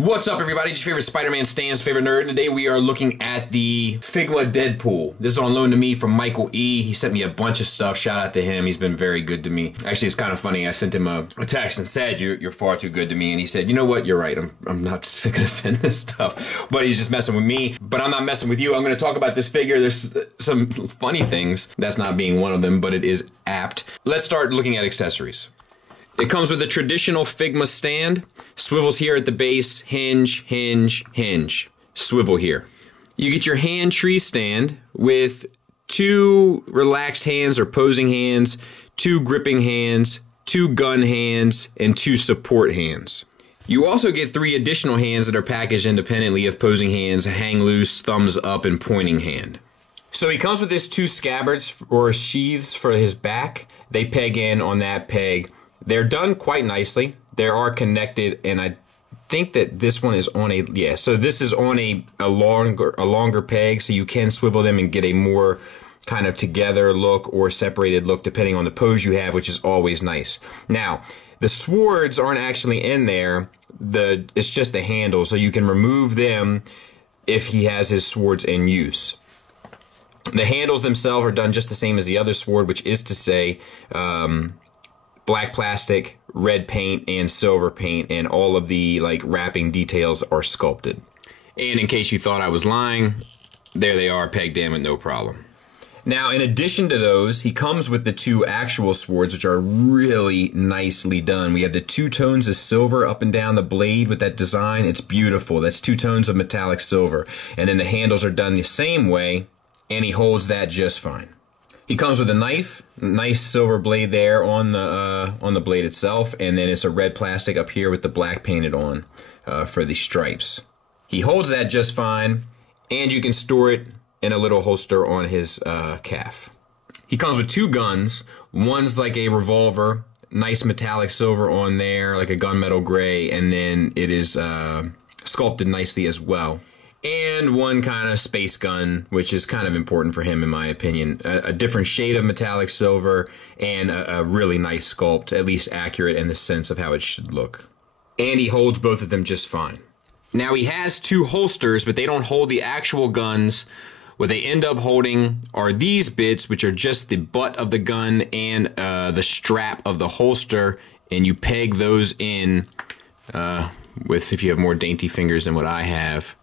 What's up, everybody? It's your favorite Spider-Man Stan's favorite nerd. Today we are looking at the Figma Deadpool. This is on loan to me from Michael E. He sent me a bunch of stuff. Shout out to him. He's been very good to me. Actually, it's kind of funny. I sent him a text and said, you're far too good to me. And he said, you know what? You're right. I'm not going to send this stuff. But he's just messing with me. But I'm not messing with you. I'm going to talk about this figure. There's some funny things. That's not being one of them, but it is apt. Let's start looking at accessories. It comes with a traditional Figma stand, swivels here at the base, hinge, hinge, hinge, swivel here. You get your hand tree stand with 2 relaxed hands or posing hands, 2 gripping hands, 2 gun hands, and 2 support hands. You also get 3 additional hands that are packaged independently of posing hands, hang loose, thumbs up, and pointing hand. So he comes with his 2 scabbards or sheaths for his back. They peg in on that peg. They're done quite nicely. They are connected, and I think that this one is on a, yeah, so this is on a longer peg, so you can swivel them and get a more kind of together look or separated look depending on the pose you have, which is always nice. Now, the swords aren't actually in there. It's just the handle, so you can remove them if he has his swords in use. The handles themselves are done just the same as the other sword, which is to say, black plastic, red paint, and silver paint, and all of the like wrapping details are sculpted. And in case you thought I was lying, there they are, pegged in with no problem. Now, in addition to those, he comes with the 2 actual swords, which are really nicely done. We have the 2 tones of silver up and down the blade with that design. It's beautiful. That's 2 tones of metallic silver. And then the handles are done the same way, and he holds that just fine. He comes with a knife, nice silver blade there on the blade itself, and then it's a red plastic up here with the black painted on for the stripes. He holds that just fine, and you can store it in a little holster on his calf. He comes with 2 guns. One's like a revolver, nice metallic silver on there, like a gunmetal gray, and then it is sculpted nicely as well. And one kind of space gun, which is kind of important for him in my opinion. A different shade of metallic silver and a really nice sculpt, at least accurate in the sense of how it should look. And he holds both of them just fine. Now he has 2 holsters, but they don't hold the actual guns. What they end up holding are these bits, which are just the butt of the gun and the strap of the holster, and you peg those in with, if you have more dainty fingers than what I have.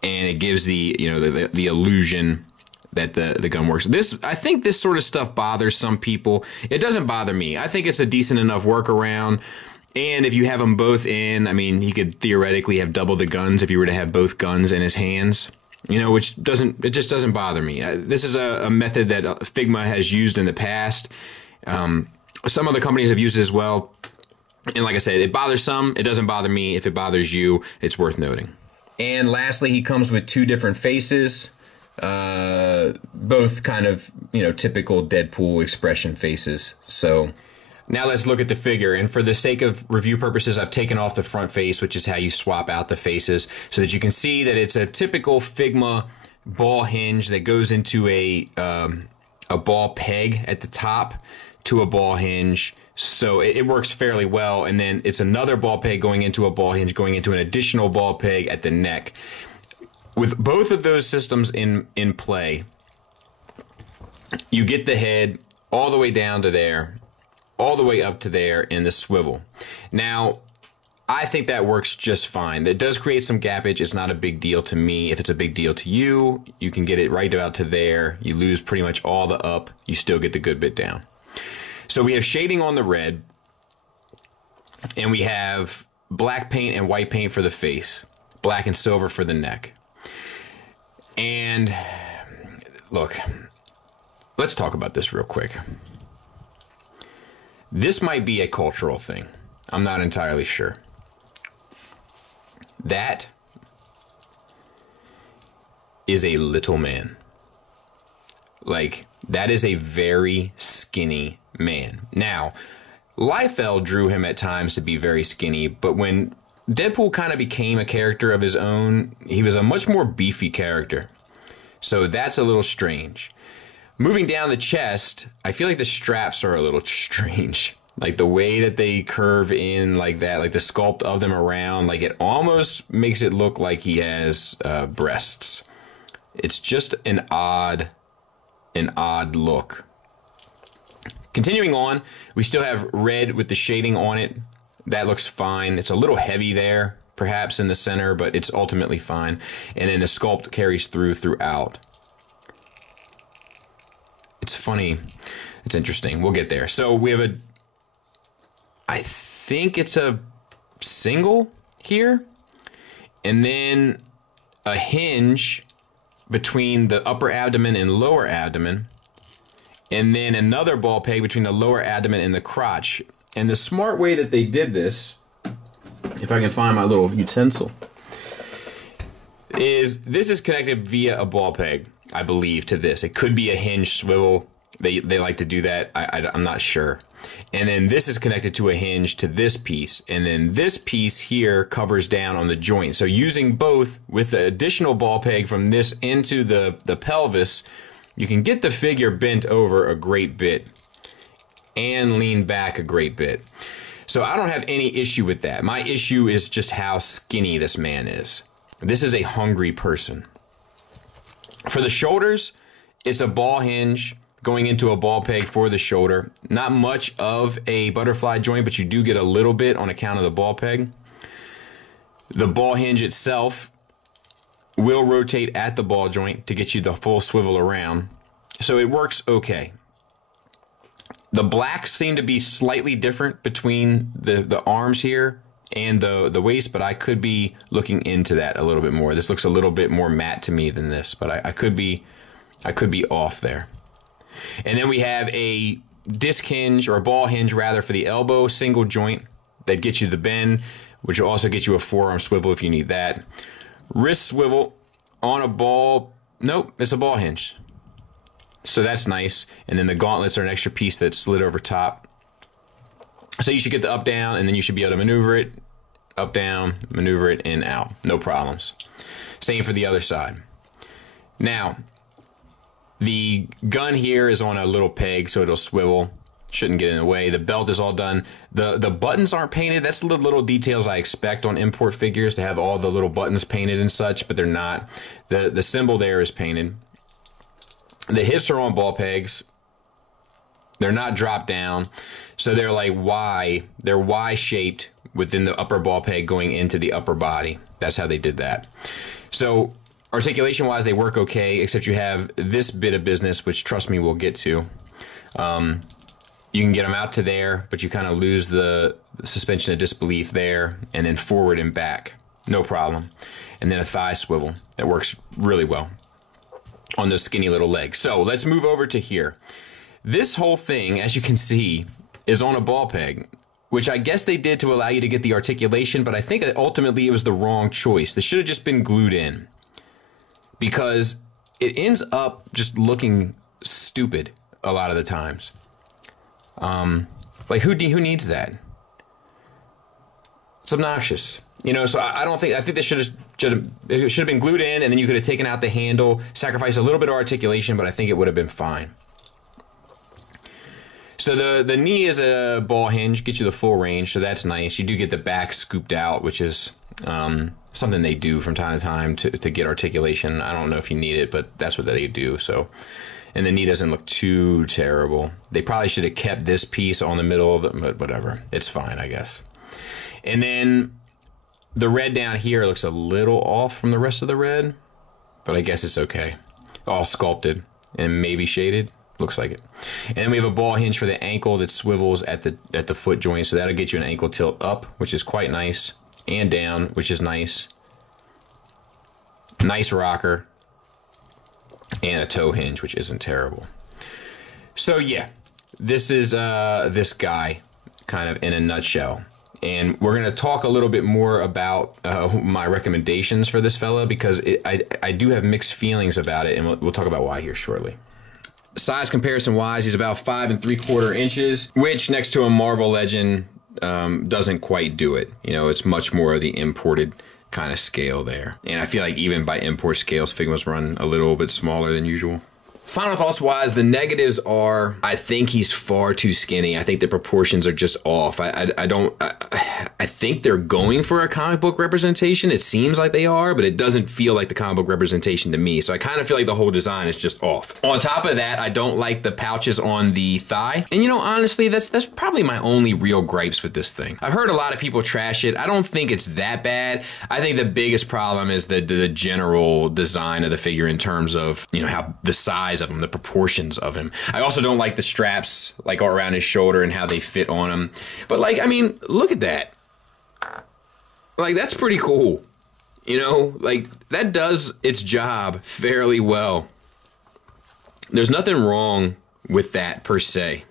And it gives the, you know, the illusion that the gun works. I think this sort of stuff bothers some people. It doesn't bother me. I think it's a decent enough workaround. And if you have them both in, I mean, he could theoretically have double the guns if you were to have both guns in his hands. You know, which just doesn't bother me. This is a method that Figma has used in the past. Some other companies have used it as well. And like I said, it bothers some. It doesn't bother me. If it bothers you, it's worth noting. And lastly, he comes with 2 different faces, both kind of, you know, typical Deadpool expression faces. So now let's look at the figure. And for the sake of review purposes, I've taken off the front face, which is how you swap out the faces, so that you can see that it's a typical Figma ball hinge that goes into a ball peg at the top to a ball hinge. So it works fairly well, and then it's another ball peg going into a ball hinge, going into an additional ball peg at the neck. With both of those systems in play, you get the head all the way down to there, all the way up to there in the swivel. Now, I think that works just fine. That does create some gappage. It's not a big deal to me. If it's a big deal to you, you can get it right about to there. You lose pretty much all the up. You still get the good bit down. So we have shading on the red, and we have black paint and white paint for the face, black and silver for the neck. And look, let's talk about this real quick. This might be a cultural thing. I'm not entirely sure. That is a little man. Like, that is a very skinny man. Now, Liefeld drew him at times to be very skinny, but when Deadpool kind of became a character of his own, he was a much more beefy character. So that's a little strange. Moving down the chest, I feel like the straps are a little strange. Like the way that they curve in like that, like the sculpt of them around, like it almost makes it look like he has breasts. It's just an odd look. Continuing on, we still have red with the shading on it. That looks fine. It's a little heavy there, perhaps in the center, but it's ultimately fine. And then the sculpt carries throughout. It's funny. It's interesting. We'll get there. So we have I think it's a single here, and then a hinge between the upper abdomen and lower abdomen, and then another ball peg between the lower abdomen and the crotch. And the smart way that they did this, if I can find my little utensil, is this is connected via a ball peg, I believe, to this. It could be a hinge swivel. They like to do that. I'm not sure. And then this is connected to a hinge to this piece. And then this piece here covers down on the joint. So using both with the additional ball peg from this into the pelvis, you can get the figure bent over a great bit and lean back a great bit. So I don't have any issue with that. My issue is just how skinny this man is. This is a hungry person. For the shoulders, it's a ball hinge going into a ball peg for the shoulder. Not much of a butterfly joint, but you do get a little bit on account of the ball peg. The ball hinge itself will rotate at the ball joint to get you the full swivel around. So it works okay. The blacks seem to be slightly different between the arms here and the waist, but I could be looking into that a little bit more. This looks a little bit more matte to me than this, but I could be off there. And then we have a disc hinge, or a ball hinge rather, for the elbow, single joint that gets you the bend, which will also get you a forearm swivel if you need that. Wrist swivel on a ball, nope, it's a ball hinge. So that's nice. And then the gauntlets are an extra piece that's slid over top. So you should get the up down, and then you should be able to maneuver it, up down, maneuver it, in, out. No problems. Same for the other side. Now, the gun here is on a little peg, so it'll swivel. Shouldn't get in the way. The belt is all done. The buttons aren't painted. That's the little details I expect on import figures, to have all the little buttons painted and such, but they're not. The symbol there is painted. The hips are on ball pegs. They're not dropped down, so they're like Y. They're Y-shaped within the upper ball peg going into the upper body. That's how they did that. So articulation-wise, they work okay, except you have this bit of business, which, trust me, we'll get to. You can get them out to there, but you kind of lose the suspension of disbelief there, and then forward and back. No problem. And then a thigh swivel. That works really well on those skinny little legs. So let's move over to here. This whole thing, as you can see, is on a ball peg, which I guess they did to allow you to get the articulation, but I think ultimately it was the wrong choice. This should have just been glued in, because it ends up just looking stupid a lot of the times. Like who needs that? It's obnoxious, you know. So I think this should have been glued in, and then you could have taken out the handle, sacrificed a little bit of articulation, but I think it would have been fine. So the knee is a ball hinge, gets you the full range, so that's nice. You do get the back scooped out, which is something they do from time to time to get articulation. I don't know if you need it, but that's what they do. So, and the knee doesn't look too terrible. They probably should have kept this piece on the middle of but whatever. It's fine, I guess. And then the red down here looks a little off from the rest of the red, but I guess it's okay. All sculpted and maybe shaded. Looks like it. And then we have a ball hinge for the ankle that swivels at the foot joint, so that'll get you an ankle tilt up, which is quite nice, and down, which is nice. Nice rocker, and a toe hinge, which isn't terrible. So yeah, this is this guy kind of in a nutshell. And we're going to talk a little bit more about my recommendations for this fella, because I do have mixed feelings about it, and we'll talk about why here shortly. Size comparison wise, he's about 5 3/4 inches, which next to a Marvel Legend doesn't quite do it. You know, it's much more of the imported kind of scale there. And I feel like even by import scales, Figma's run a little bit smaller than usual. Final thoughts wise, the negatives are, I think he's far too skinny. I think the proportions are just off. I think they're going for a comic book representation. It seems like they are, but it doesn't feel like the comic book representation to me. So I kind of feel like the whole design is just off. On top of that, I don't like the pouches on the thigh. And you know, honestly, that's probably my only real gripes with this thing. I've heard a lot of people trash it. I don't think it's that bad. I think the biggest problem is the general design of the figure in terms of, you know, how the size of him, the proportions of him. I also don't like the straps like all around his shoulder and how they fit on him. But like, I mean, look at that. Like, that's pretty cool. You know, like, that does its job fairly well. There's nothing wrong with that per se.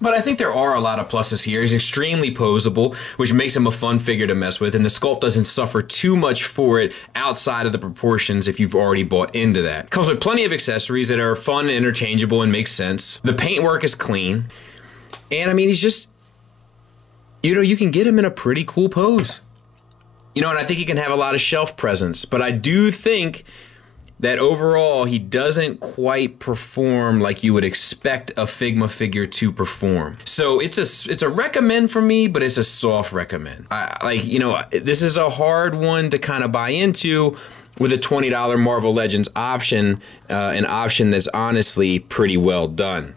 But I think there are a lot of pluses here. He's extremely posable, which makes him a fun figure to mess with, and the sculpt doesn't suffer too much for it outside of the proportions if you've already bought into that. Comes with plenty of accessories that are fun and interchangeable and make sense. The paintwork is clean. And I mean, he's just, you know, you can get him in a pretty cool pose. You know, and I think he can have a lot of shelf presence, but I do think that overall he doesn't quite perform like you would expect a Figma figure to perform. So it's a recommend for me, but it's a soft recommend. Like, you know, this is a hard one to kind of buy into with a $20 Marvel Legends option, an option that's honestly pretty well done.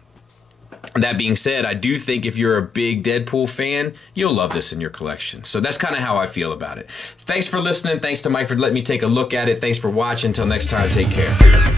That being said, I do think if you're a big Deadpool fan, you'll love this in your collection. So that's kind of how I feel about it. Thanks for listening. Thanks to Mike for letting me take a look at it. Thanks for watching. Until next time, take care.